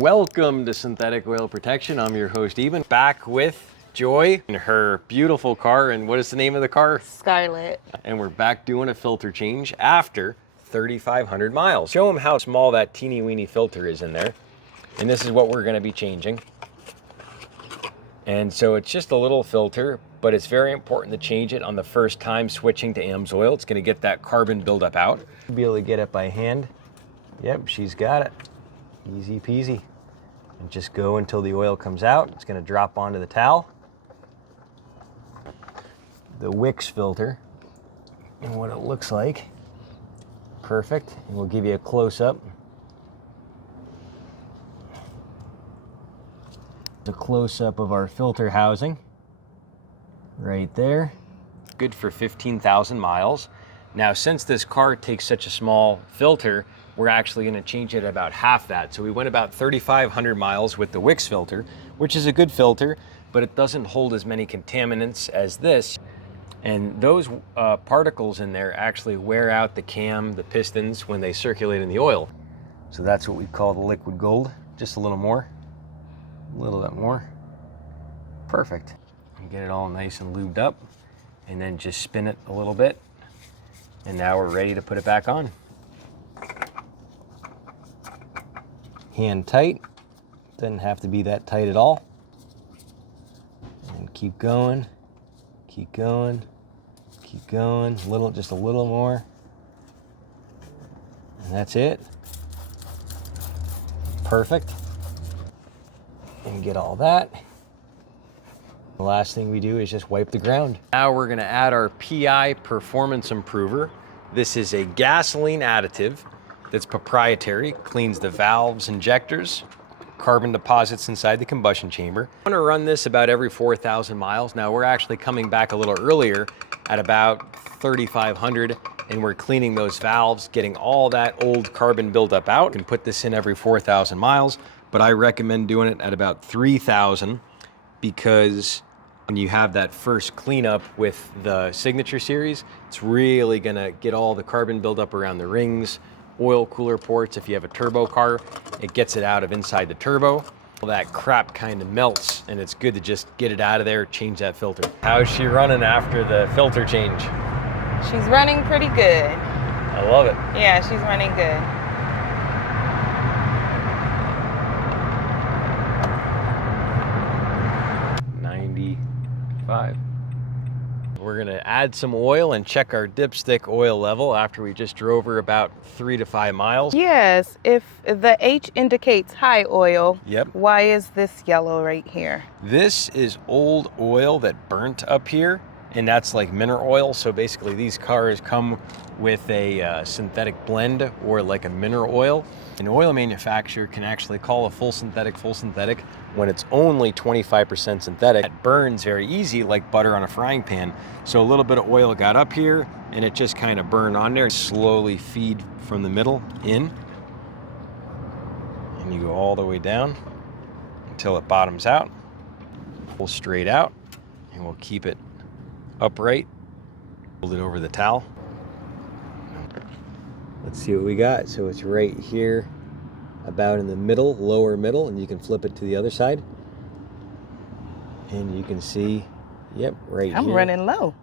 Welcome to Synthetic Oil Protection. I'm your host, Eben, back with Joy in her beautiful car. And what is the name of the car? Scarlet. And we're back doing a filter change after 3,500 miles. Show them how small that teeny weeny filter is in there. And this is what we're gonna be changing. And so it's just a little filter, but it's very important to change it on the first time switching to AMSOIL. It's gonna get that carbon buildup out. Be able to get it by hand. Yep, she's got it. Easy peasy. And just go until the oil comes out. It's going to drop onto the towel. The Wix filter and what it looks like. Perfect. And we'll give you a close-up. A close-up of our filter housing right there. Good for 15,000 miles. Now, since this car takes such a small filter, we're actually going to change it about half that. So we went about 3,500 miles with the Wix filter, which is a good filter, but it doesn't hold as many contaminants as this. And those particles in there actually wear out the cam, the pistons, when they circulate in the oil. So that's what we call the liquid gold. Just a little more, a little bit more. Perfect. And get it all nice and lubed up, and then just spin it a little bit. And now we're ready to put it back on. Hand tight, doesn't have to be that tight at all. And keep going, keep going, keep going, just a little more. And that's it. Perfect. And get all that. The last thing we do is just wipe the ground. Now we're gonna add our PI Performance Improver. This is a gasoline additive that's proprietary, cleans the valves, injectors, carbon deposits inside the combustion chamber. I'm gonna run this about every 4,000 miles. Now we're actually coming back a little earlier at about 3,500, and we're cleaning those valves, getting all that old carbon buildup out. You can put this in every 4,000 miles, but I recommend doing it at about 3,000 because when you have that first cleanup with the Signature Series, it's really gonna get all the carbon buildup around the rings, oil cooler ports. If you have a turbo car, it gets it out of inside the turbo. All that crap kind of melts, and it's good to just get it out of there, change that filter. How's she running after the filter change? She's running pretty good. I love it. Yeah, she's running good. We're gonna add some oil and check our dipstick oil level after we just drove her about 3 to 5 miles. Yes, if the H indicates high oil, Yep. Why is this yellow right here? This is old oil that burnt up here, and that's like mineral oil. So basically these cars come with a synthetic blend or like a mineral oil. An oil manufacturer can actually call a full synthetic when it's only 25% synthetic. It burns very easy like butter on a frying pan. So a little bit of oil got up here and it just kind of burned on there. Slowly feed from the middle in. And you go all the way down until it bottoms out. Pull straight out, and we'll keep it upright. Hold it over the towel. Let's see what we got. So it's right here, about in the middle, lower middle, and you can flip it to the other side. And you can see, yep, right here. I'm running low.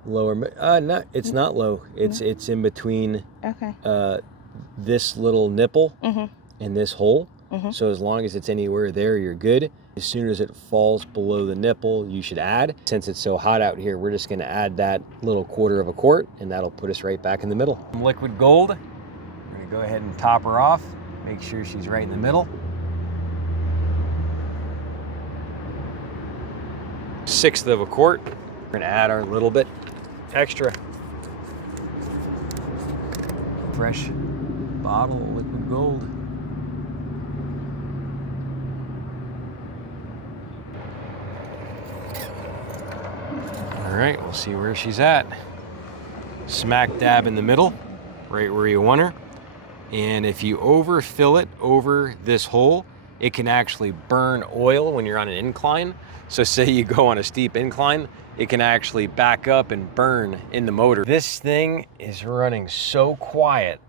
It's not low. It's in between Okay. this little nipple and this hole. So as long as it's anywhere there, you're good. As soon as it falls below the nipple, you should add. Since it's so hot out here, we're just gonna add that little 1/4 of a quart, and that'll put us right back in the middle. Liquid gold. We're gonna go ahead and top her off. Make sure she's right in the middle. 1/6 of a quart. We're gonna add our little bit extra. Fresh bottle of liquid gold. All right, we'll see where she's at. Smack dab in the middle, right where you want her. And if you overfill it over this hole, it can actually burn oil when you're on an incline. So say you go on a steep incline, it can actually back up and burn in the motor. This thing is running so quiet,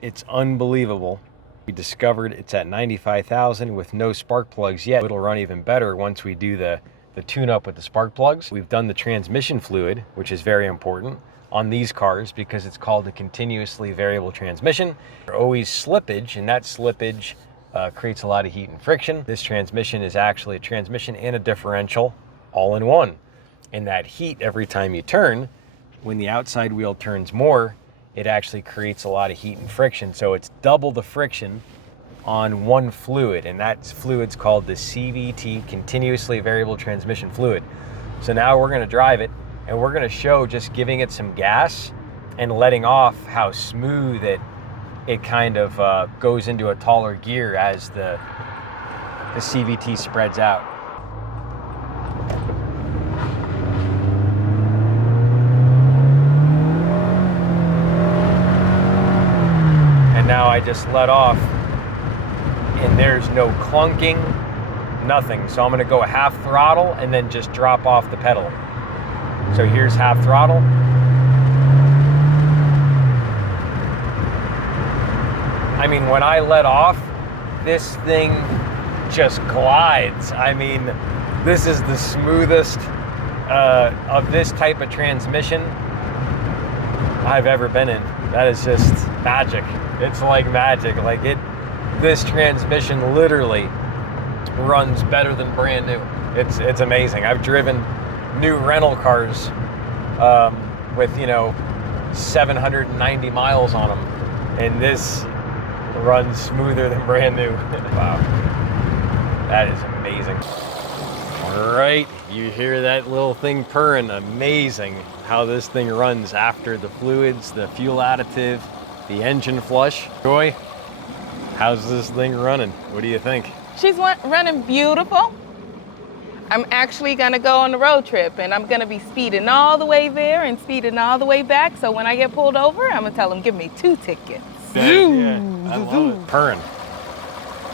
it's unbelievable. We discovered it's at 95,000 with no spark plugs yet. It'll run even better once we do the tune-up with the spark plugs. We've done the transmission fluid, which is very important on these cars because it's called a continuously variable transmission. There's always slippage, and that slippage creates a lot of heat and friction. This transmission is actually a transmission and a differential all in one. And that heat, every time you turn, when the outside wheel turns more, it actually creates a lot of heat and friction. So it's double the friction on one fluid, and that fluid's called the CVT, Continuously Variable Transmission Fluid. So now we're gonna drive it, and we're gonna show just giving it some gas and letting off how smooth it kind of goes into a taller gear as the CVT spreads out. Now I just let off and there's no clunking, nothing. So I'm gonna go half throttle and then just drop off the pedal. So here's half throttle. I mean, when I let off, this thing just glides. I mean, this is the smoothest of this type of transmission I've ever been in. That is just magic. It's like magic. Like this transmission literally runs better than brand new. It's amazing. I've driven new rental cars with 790 miles on them, and this runs smoother than brand new. Wow, that is amazing. All right, you hear that little thing purring. Amazing how this thing runs after the fluids, the fuel additive, the engine flush. Joy, how's this thing running? What do you think? She's running beautiful. I'm actually gonna go on the road trip, and I'm gonna be speeding all the way there and speeding all the way back. So when I get pulled over, I'm gonna tell them, give me 2 tickets. Yeah, I love it. Purring.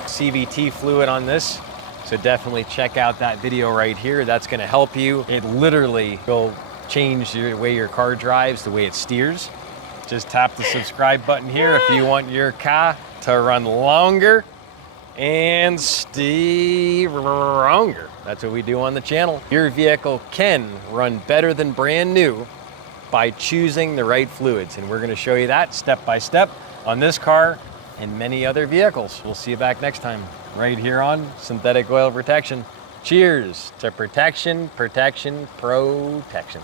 CVT fluid on this. So definitely check out that video right here. That's gonna help you. It literally will change the way your car drives, the way it steers. Just tap the subscribe button here if you want your car to run longer and stronger. That's what we do on the channel. Your vehicle can run better than brand new by choosing the right fluids. And we're gonna show you that step by step on this car and many other vehicles. We'll see you back next time right here on Synthetic Oil Protection. Cheers to protection, protection, protection.